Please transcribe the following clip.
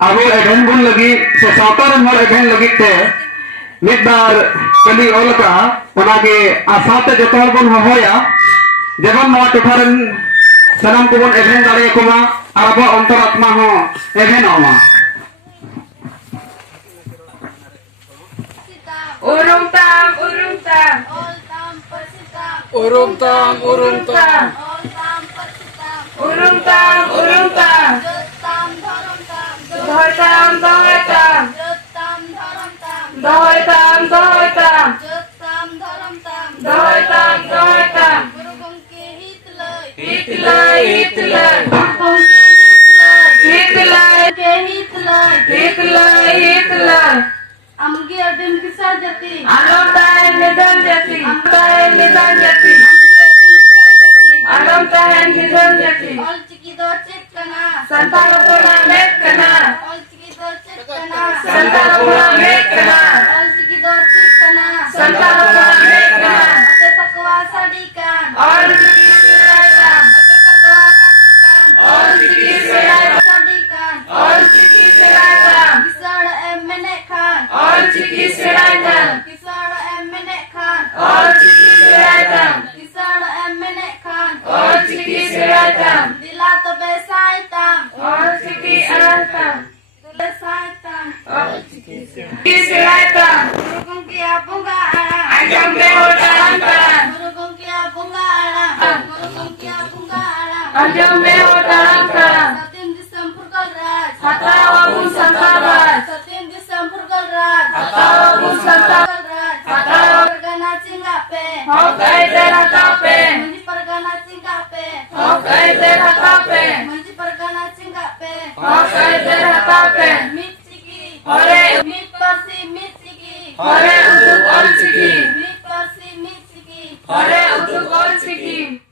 अब एभेन बुन लगी से सावतारन हर एभेन लगी ते मिदबार कली ओल का ओनागे आसाते जतो हर बुन होया जेबन नवा टोठारन सनम को बुन एभेन दाड़े कोमा आबो अंतरात्मा हो एभेन ओमा urung tam urung tam urung tam dohoy tam hitlay Amgi adem kisah jati. alam tahen nidan jati alam tahen nidan jati All Chiki do cek kana. Santhal pura mek kana All Chiki do cek kana. Santhal pura mek kana All Chiki do cek kana. Santhal pura mek kana Ate sakwa sadikan. all Chiki siraitam Ate sakwa sadikan. all Chiki siraitam Sadikan. all Chiki siraitam Kisah emmenek khan. all Chiki siraitam Kisah emmenek khan. all Chiki siraitam Kisah emmenek khan. all Chiki siraitam Dila to besaitam. all Chiki siraitam Besaitam. all Chiki siraitam Guru kia bunga ala. ajam beho tarantan Guru kia bunga ala. Guru kia bunga ala. ajam beho tarantan Satin disampurkan raj. hatawa bun santabat Satin disampurkan raj. hatawa bun santabat Raj. hatawa Pergana cingape. hokai teratape Menji pergana cingape. hokai teratape Menji pergana cingape. hokai teratape Mit Chiki. Hore. Mit Parsi mit Chiki. hore untuk all Chiki Mit Parsi mit Chiki. hore untuk all Chiki